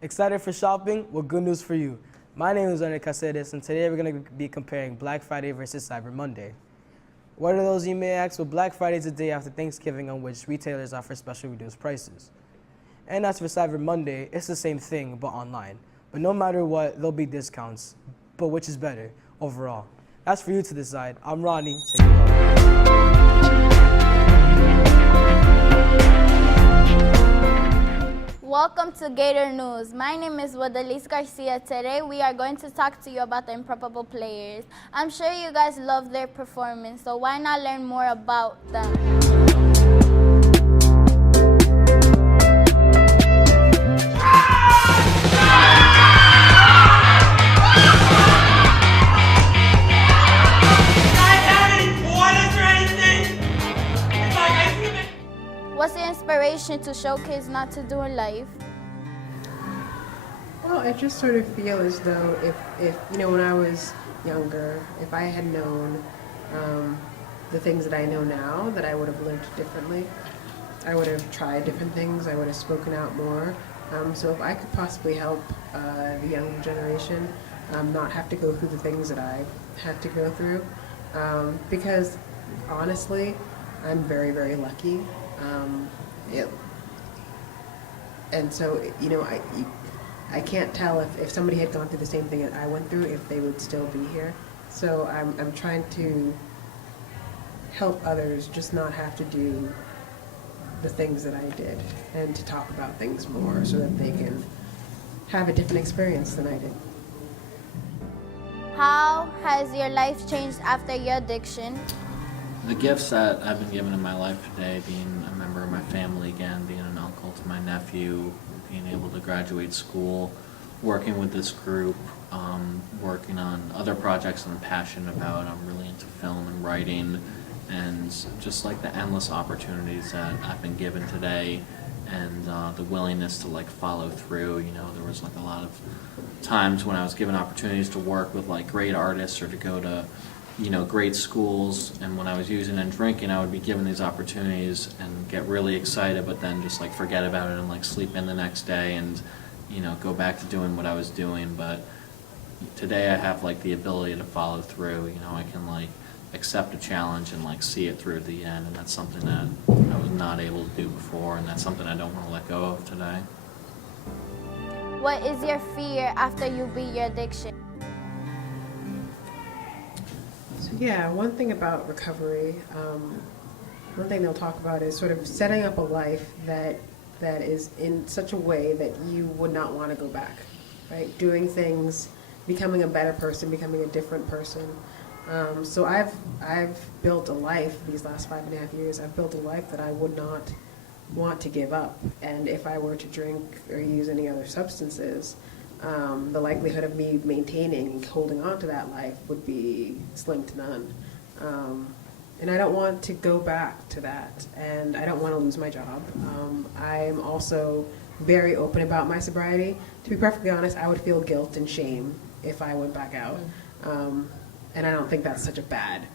Excited for shopping? Well, good news for you. My name is Ana Caceres, and today we're going to be comparing Black Friday versus Cyber Monday. What are those, you may ask? Well, Black Friday is the day after Thanksgiving on which retailers offer special reduced prices. And as for Cyber Monday, it's the same thing, but online. But no matter what, there'll be discounts. But which is better overall? That's for you to decide. I'm Ronnie. Check it out. Welcome to Gator News. My name is Wadalis Garcia. Today we are going to talk to you about the improbable players. I'm sure you guys love their performance, so why not learn more about them? What's the inspiration to showcase not to do in life? Well, I just sort of feel as though if when I was younger, if I had known the things that I know now, that I would have lived differently. I would have tried different things. I would have spoken out more. So if I could possibly help the younger generation not have to go through the things that I had to go through, because honestly, I'm very, very lucky. And so, I can't tell if somebody had gone through the same thing that I went through, if they would still be here. So I'm trying to help others just not have to do the things that I did, and to talk about things more so that they can have a different experience than I did. How has your life changed after your addiction? The gifts that I've been given in my life today, being a member of my family again, being an uncle to my nephew, being able to graduate school, working with this group, working on other projects that I'm passionate about. I'm really into film and writing, and just like the endless opportunities that I've been given today, and the willingness to follow through. There was a lot of times when I was given opportunities to work with great artists or to go to great schools, and when I was using and drinking, I would be given these opportunities and get really excited, but then just forget about it and sleep in the next day and go back to doing what I was doing. But today I have the ability to follow through. I can accept a challenge and see it through to the end, and that's something that I was not able to do before, and that's something I don't want to let go of today. What is your fear after you beat your addiction? Yeah, one thing about recovery, one thing they'll talk about is sort of setting up a life that is in such a way that you would not want to go back, right? Doing things, becoming a better person, becoming a different person. So I've built a life these last 5.5 years. I've built a life that I would not want to give up. And if I were to drink or use any other substances, the likelihood of me maintaining and holding on to that life would be slim to none. And I don't want to go back to that, and I don't want to lose my job. I'm also very open about my sobriety. To be perfectly honest, I would feel guilt and shame if I went back out. And I don't think that's such a bad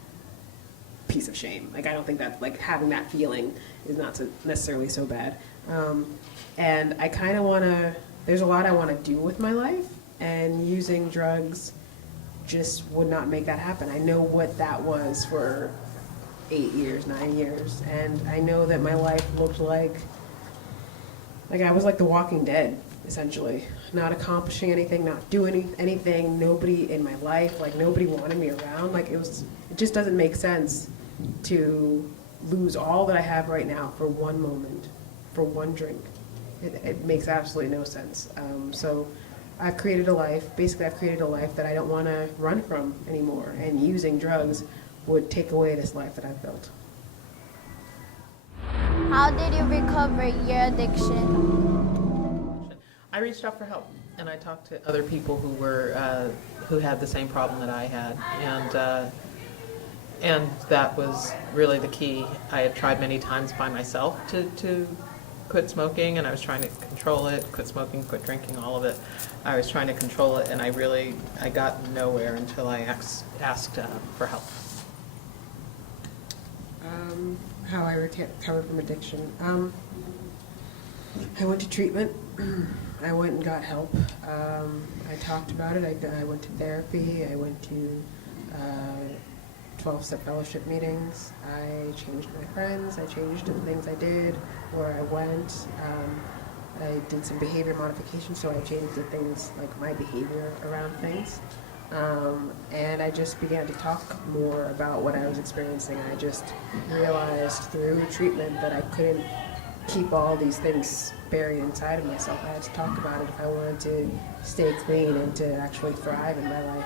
piece of shame. I don't think that having that feeling is not necessarily so bad. And I kind of want to, there's a lot I want to do with my life, and using drugs just would not make that happen. I know what that was for 8 years, 9 years, and I know that my life looked like I was like the Walking Dead, essentially. Not accomplishing anything, not doing anything, nobody in my life, nobody wanted me around. It just doesn't make sense to lose all that I have right now for one moment, for one drink. It makes absolutely no sense. So I've created a life that I don't want to run from anymore, and using drugs would take away this life that I've built. How did you recover your addiction? I reached out for help, and I talked to other people who had the same problem that I had, and that was really the key. I had tried many times by myself to quit smoking, and I was trying to control it, quit smoking, quit drinking, all of it. I was trying to control it, and I got nowhere until I asked for help. How I recovered from addiction. I went to treatment. I went and got help. I talked about it. I went to therapy. I went to 12-step fellowship meetings. I changed my friends. I changed the things I did, where I went. I did some behavior modification, so I changed the things, like my behavior around things. And I just began to talk more about what I was experiencing. I just realized through treatment that I couldn't keep all these things buried inside of myself. I had to talk about it if I wanted to stay clean and to actually thrive in my life.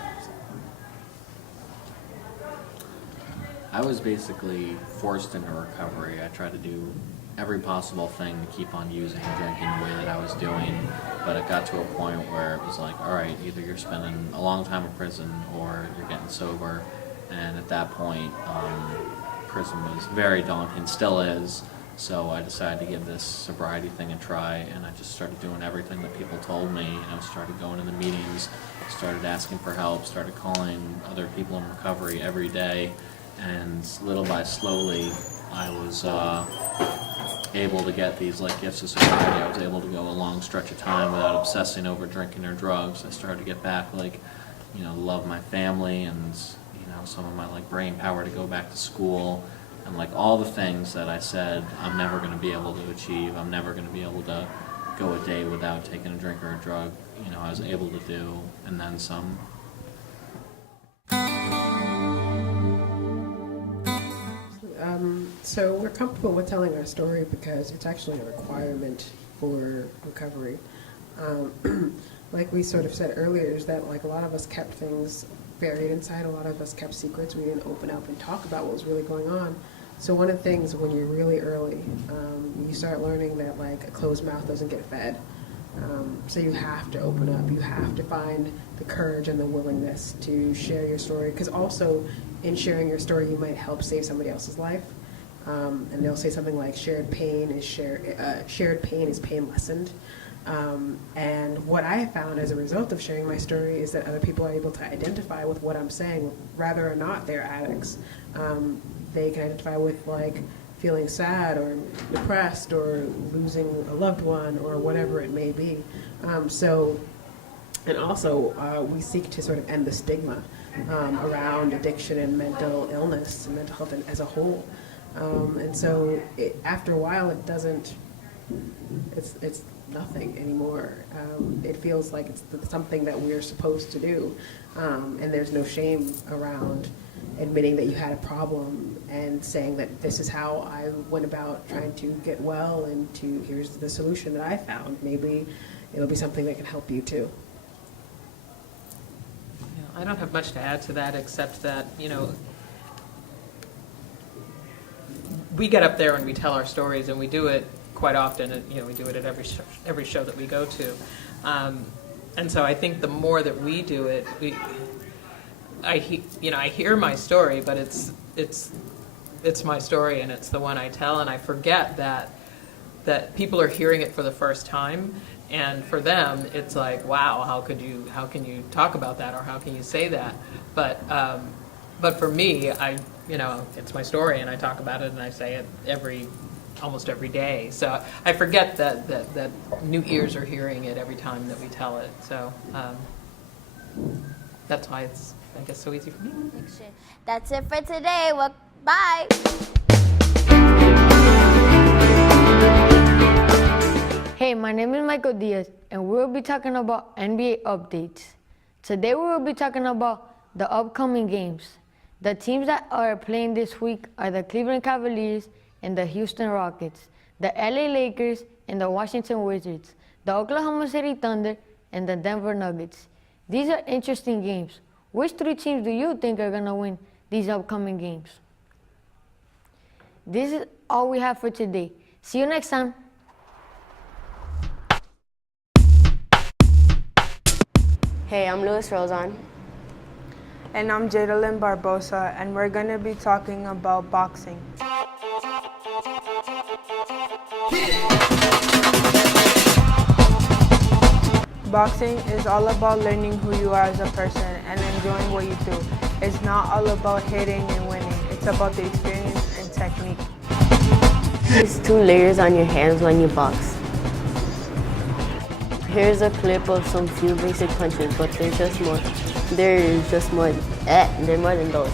I was basically forced into recovery. I tried to do every possible thing to keep on using and drinking the way that I was doing, but it got to a point where it was like, all right, either you're spending a long time in prison or you're getting sober. And at that point, prison was very daunting, still is. So I decided to give this sobriety thing a try, and I just started doing everything that people told me. I started going to the meetings, started asking for help, started calling other people in recovery every day, and little by slowly, I was able to get these like gifts of sobriety. I was able to go a long stretch of time without obsessing over drinking or drugs. I started to get back, like, you know, love my family and, you know, some of my like brain power to go back to school. And like all the things that I said I'm never going to be able to achieve, I'm never going to be able to go a day without taking a drink or a drug, you know, I was able to do, and then some. So we're comfortable with telling our story because it's actually a requirement for recovery. Like we sort of said earlier, is that like a lot of us kept things buried inside, a lot of us kept secrets, we didn't open up and talk about what was really going on. So one of the things when you're really early, you start learning that like a closed mouth doesn't get fed. So you have to open up, you have to find the courage and the willingness to share your story, because also in sharing your story you might help save somebody else's life. And they'll say something like shared pain is pain lessened. And what I have found as a result of sharing my story is that other people are able to identify with what I'm saying, whether or not they're addicts. They can identify with like feeling sad or depressed or losing a loved one or whatever it may be. And also we seek to sort of end the stigma around addiction and mental illness and mental health as a whole. And so after a while it's nothing anymore. It feels like it's something that we're supposed to do, and there's no shame around admitting that you had a problem and saying that this is how I went about trying to get well, and here's the solution that I found. Maybe it'll be something that can help you too. Yeah, I don't have much to add to that except that, you know, we get up there and we tell our stories, and we do it quite often. And, you know, we do it at every show that we go to, and so I think the more that we do it, I hear my story, but it's my story, and it's the one I tell, and I forget that people are hearing it for the first time, and for them it's like, wow, how can you talk about that, or how can you say that? But for me, it's my story, and I talk about it, and I say it almost every day. So I forget that new ears are hearing it every time that we tell it. So that's why it's, I guess, so easy for me. That's it for today. Well, bye. Hey, my name is Michael Diaz, and we will be talking about NBA updates. Today we will be talking about the upcoming games. The teams that are playing this week are the Cleveland Cavaliers and the Houston Rockets, the LA Lakers and the Washington Wizards, the Oklahoma City Thunder and the Denver Nuggets. These are interesting games. Which three teams do you think are going to win these upcoming games? This is all we have for today. See you next time. Hey, I'm Luis Rozan. And I'm Jadalyn Barbosa, and we're going to be talking about boxing. Boxing is all about learning who you are as a person and enjoying what you do. It's not all about hitting and winning. It's about the experience and technique. There's 2 layers on your hands when you box. Here's a clip of some few basic punches, but there's just more. They're more than those.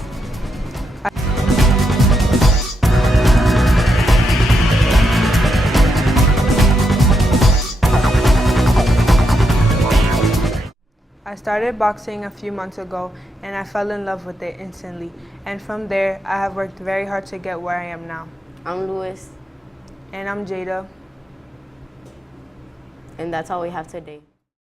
I started boxing a few months ago and I fell in love with it instantly. And from there, I have worked very hard to get where I am now. I'm Louis, And I'm Jada. and that's all we have today.